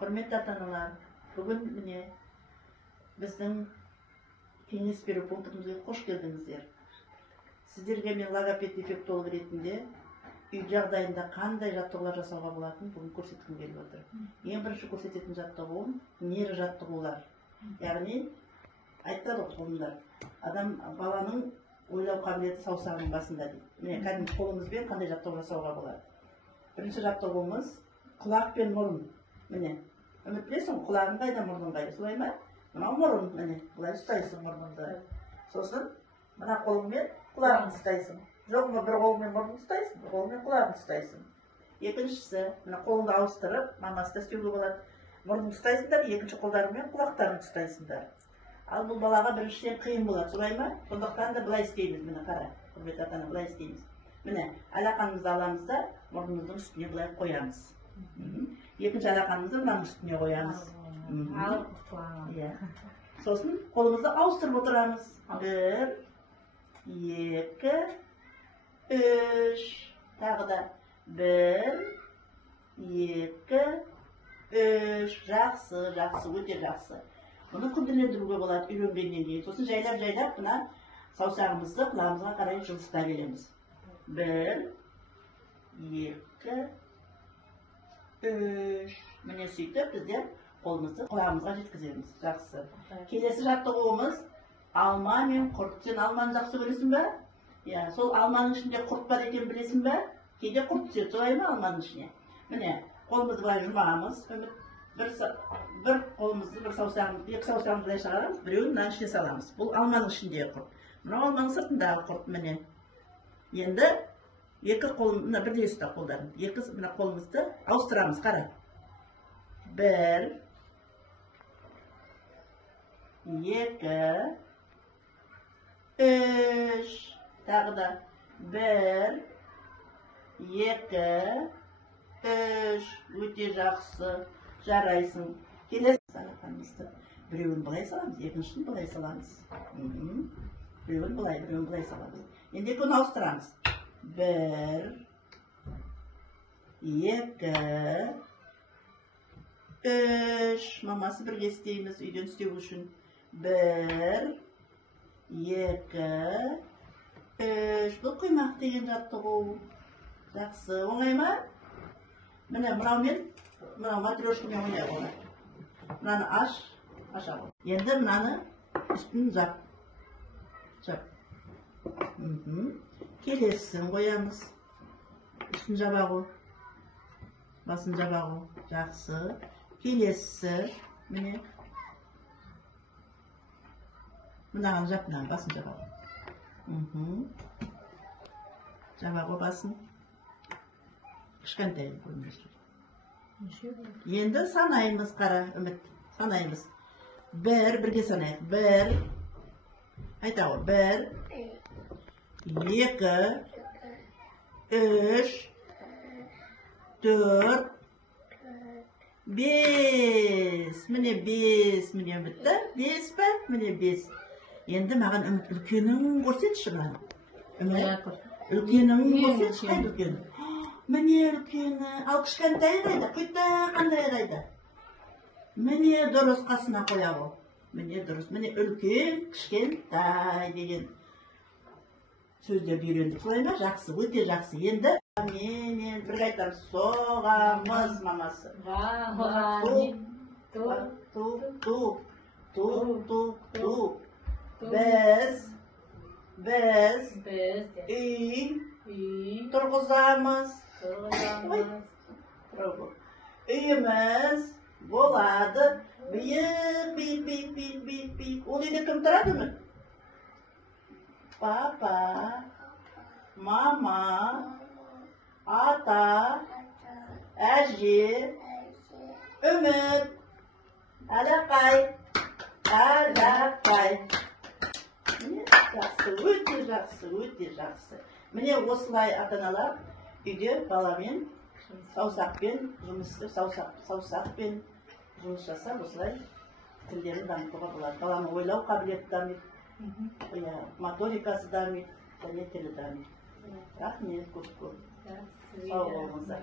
Құрметті ата-аналар, бүгін міне біздің кеңес беру пунктімізге қош келдіңіздер. Сіздерге мен логопед-дефектолог ретінде үй жағдайында қандай жаттығулар жасауға болатынын бүгін көрсеткім келіп отыр. Ең бірінші көрсететін жаттығуым нейро жаттығулар. Яғни айтады ғылымдар, баланың ойлау қабілеті саусағының басында дейді. Міне кәдімгі қолымызбен қандай жаттығу жасауға болады. Бірінші жаттығуымыз құлақ пен мұрын. Міне, білесің, құлағың қайда, мұрның қайда, солай ма? Мынау мұрын, міне, былай ұстайсың мұрныңды. Сосын мына қолыңмен құлағын ұстайсың. Жоқ, бір қолыңмен мұрнын ұстайсың, бір қолыңмен құлағын ұстайсың. Екіншісі, мына қолыңды ауыстырып, мамасы да істеуге болады. Мұрнын ұстайсыңдар, екінші қолдарыңмен құлақтарын ұстайсыңдар. Ал бұл балаға біріншіден қиын болады, солай ма? Сондықтан да былай істейміз, міне қара, құрметті ата-ана, былай істейміз. Міне, алақанымызды аламыз да, мұрнымыздың үстіне былай қоямыз. Екінші алақанымызды мынаның үстіне қоямыз. Сосын қолымызды ауыстырып отырамыз. 1, 2, 3. Тағы да 1, 2, 3. Жақсы, жақсы, өте жақсы. Бұны күнделендіруге болады үйренгеннен кейін. Сосын жайлап мына саусағымызды құлағымызға қарай жылжыта береміз. 1, 2, 3. Міне сөйтіп біздер қолымызды құлағымызға жеткіземіз. Жақсы. Келесі жаттығуымыз алма мен құрт. Сен алманы жақсы көресің бе? Сол алманың ішінде құрт бар екен білесің бе? Кейде құрт түседі, солай ма алманың ішіне? Міне, қолымызды былай жұмағымыз. Бір қолымызды, бір саусағымызды, екі саусағымызды былай шығарамыз, біреуін мынаның ішіне саламыз. Бұл алманың ішіндегі құрт. Мынау алманың сыртындағы құрт, міне. Енді екі қолым, мына бірдей ұста қолдарын. Екі мына қолымызды ауыстырамыз, қара. 1, 2, 3. Тағы да 1, 2, 3. Өте жақсы. Жарайсың. Келесі алақанымызды біреуін былай саламыз, екіншісін былай саламыз. Біреуін былай саламыз. Енді екеуін ауыстырамыз. 1, 2, 3. Мамасы бірге істейміз, үйден істеу үшін. 1, 2, 3. Бұл құймақ деген жаттығу. Жақсы, оңай ма? Міне, мынау матрешкамен ойнайық оны. Мынаны ашақ. Енді мынаны үстін жап. Келесін қоямыз. Үстін жабағу. Басын жабағу. Жақсы. Келесі. Міне. Мынаған жап, мынаған басын жабағу. Жабағу басын. Кішкентай көрінесіз. Енді санаймыз, қара, үміт. Санаймыз. 1, бірге санайық. 1, айтауы. 1, 2, 3, 4, 5. Міне 5. Міне үмітті. 5 па? Міне 5. Енді маған үміт үлкенің көрсетші маған. Үміт. Үлкенің көрсетші қайды үлкені. Міне үлкені, ал кішкентай қайда, құйта қандай қайда. Міне дұрыс қасына қояғы. Міне дұрыс, міне үлкен, кішкентай деген сөздерді үйрендік. Солай ма? Жақсы, өте жақсы. Енді мен бір қайтарым соғамыз мамасы. Туп. Біз үй тұрғызамыз. Үйіміз болады. Биік. Ол үйде кім тұрады ма? Папа, мама, ата, әже, үміт, әлақай. Жақсы, өте жақсы. Міне осылай ата-аналар үйде баламен саусақпен жұмыс жасап, осылай тілдерін дамытуға болады. Баланың ойлау қабілеті дамиды, моторикасы дамиды, және тілі дамиды. Рахмет, көп. Сау болыңыздар.